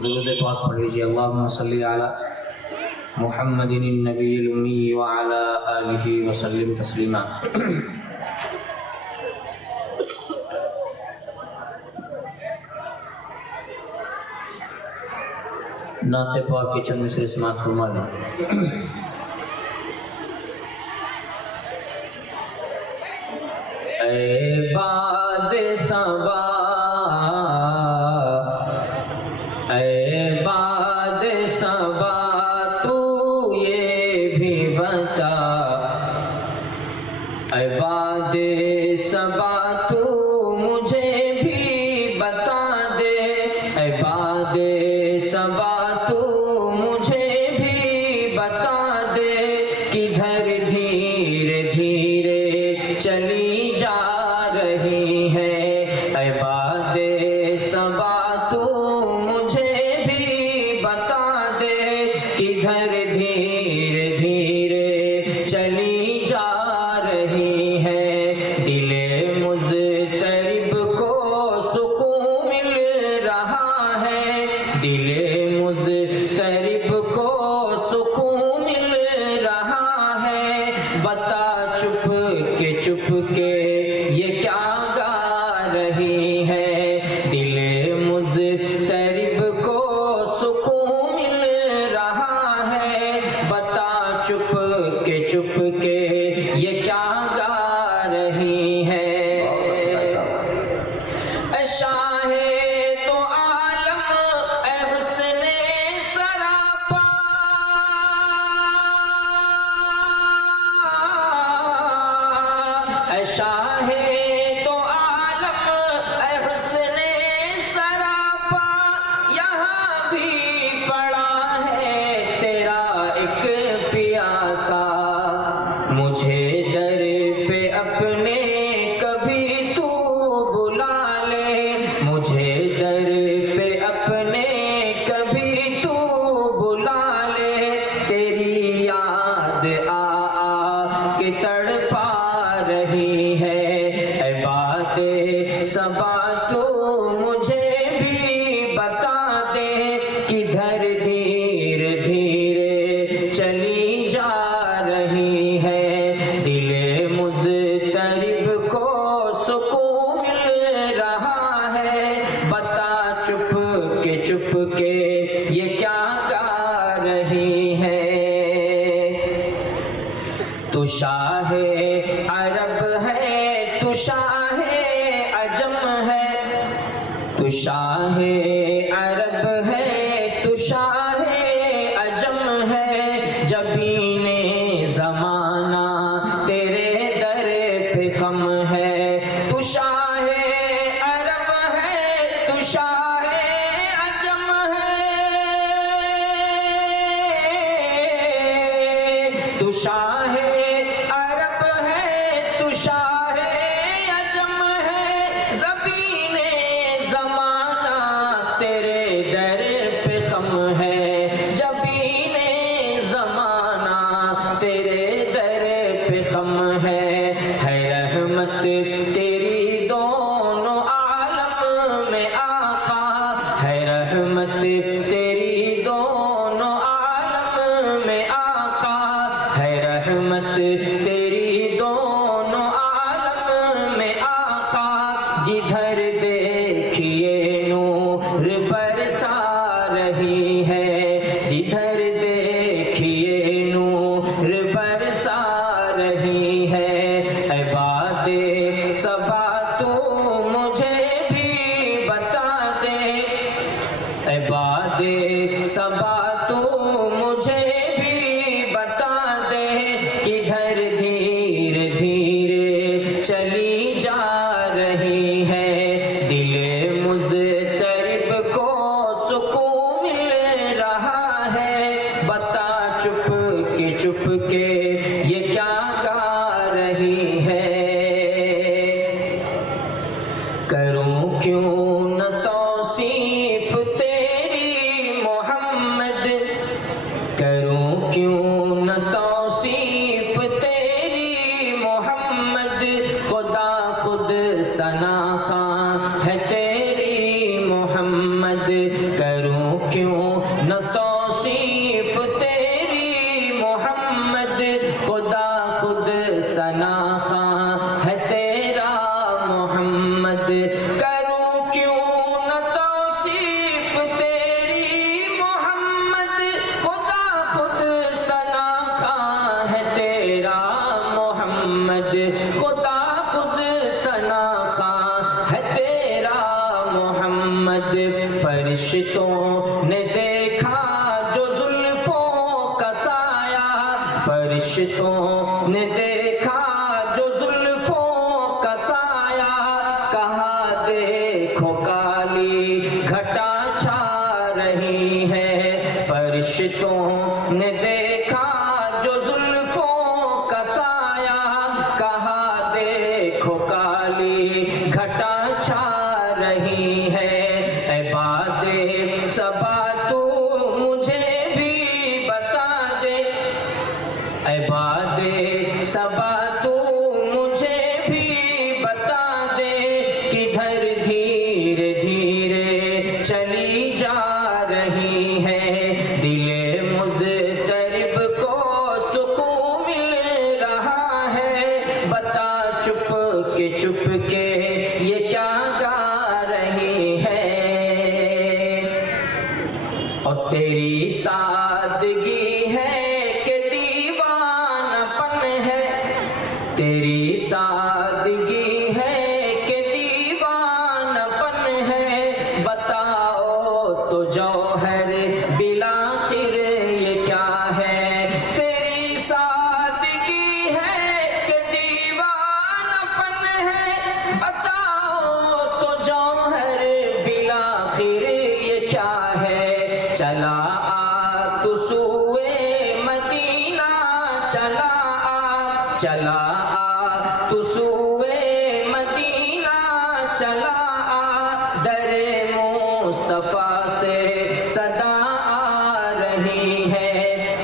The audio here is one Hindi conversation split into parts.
दुरूद पाक पढ़ लीजिए। अल्लाहुम्मा सल्ली अला मुहम्मदिन नबील उम्मी व अला आलिहि व सल्लिम तस्लीमा। नाते पाक के चंद मिसरे समाअत फरमा लें। ऐ बाद सबा, ऐ बाद सबा तू ये भी बता, ऐ बाद सबा तू मुझे भी बता दे, ऐ बाद सबा तू मुझे भी बता दे, किधर धीरे धीरे चली जा रही है, ऐ बाद सबा तू मुझे भी बता दे, किधर धीरे धीरे चली जा रही है। दिले मुज़तरिब को सुकून मिल रहा है, दिले मुज़तरिब को सुकून मिल रहा है, बता चुप के ये क्या गा रही है, दिले मुज़तरिब को सुकून मिल रहा है, बता चुप के ये क्या गा रही है। ऐ शाहे तो आलम, ऐ हुस्ने सरापा, ऐ शाहे तो आलम, ऐ हुस्ने सरापा, यहाँ भी पड़ा है तेरा एक प्यासा, मुझे दर पे अपने कभी तू बुला ले, मुझे दर पे अपने कभी तू बुला ले, तेरी याद आ के तड़पा रही है, ऐ बाद सबा तू मुझे भी बता दे, किधर धीरे धीरे चली जा रही है, दिले मुज़तरिब को सुकून मिल रहा है, बता चुप के ये क्या गा रही है। तू शाहे अरब है, तू शाहे अजम है, तू शाहे अरब है, तू शाहे अजम है, जबीने ज़माना तेरे दर पे खम है, तू शाहे अरब है, तू शाहे अजम है, तू शाहे अरब है, तू शाहे अजम है, ज़बीने ज़माना तेरे दर पे खम है, जबीने ज़माना तेरे दर पे खम है रहमत तेरी दोनों आलम में आका, है रहमत तेरी दोनों आलम में आका, है रहमत तेरी दोनों आलम में आका, जिधर देखिए नूर बरसा रही है, जिधर देखिए नूर बरसा रही है, ऐ बाद सबा तू मुझे भी बता दे, ऐ बाद सबा तू मुझे भी बता दे, किधर धीरे धीरे चली जा रही है, दिले मुज़तरिब को सुकून मिल रहा है, बता चुप के ये क्या गा रही है। करूं क्यों न तौसीफ तेरी मोहम्मद, करूं क्यों न तौसीफ तेरी मोहम्मद, खुदा खुद सना खां है तेरी मोहम्मद, करूं क्यों न तौसीफ तेरी मोहम्मद। खुदा खुद सनाखा है तेरा मोहम्मद, करूं क्यों न तौसीफ तेरी मोहम्मद। खुदा खुद सनाखा है तेरा मोहम्मद, खुदा खुद सनाखा है तेरा मोहम्मद। फरिश्तों ने देखा जो जुल्फों का साया, फरिश्तों ने देखा जो जुल्फों का साया। कहा देखो काली घटा छा रही है, फरिश्तों ने देखा जो जुल्फों का साया। कहा देखो काली घटा छा रही है। ऐ बादे सबा तू मुझे भी बता दे, ऐ बादे सबा तू मुझे भी बता दे। किधर धीरे धीरे चली जा रही है, दिले मुज़तरिब को सुकून मिल रहा है। बता चुप के ये क्या गा रही है। और तेरी सादगी है कि दीवानापन है, तेरी सादगी है कि दीवानापन है। बताओ तो जौहर बिलाखिर ये क्या है। तेरी सादगी है कि दीवानापन है, बताओ तो जौहर बिलाखिर ये क्या है। चला आ तू सुए मदीना, चला आ, चला आ तू सुए मदीना, चला आ। दरे मुस्तफा से सदा आ रही है।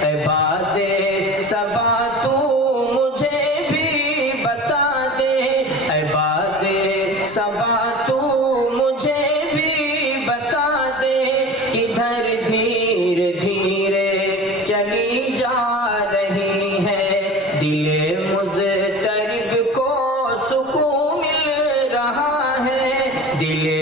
ऐ बादे सबा तू मुझे भी बता दे, ऐ बादे सबा तू मुझे भी बता दे। किधर धीरे धीरे चली जा रही है, दिले मुज़तरिब को सुकून मिल रहा है। दिले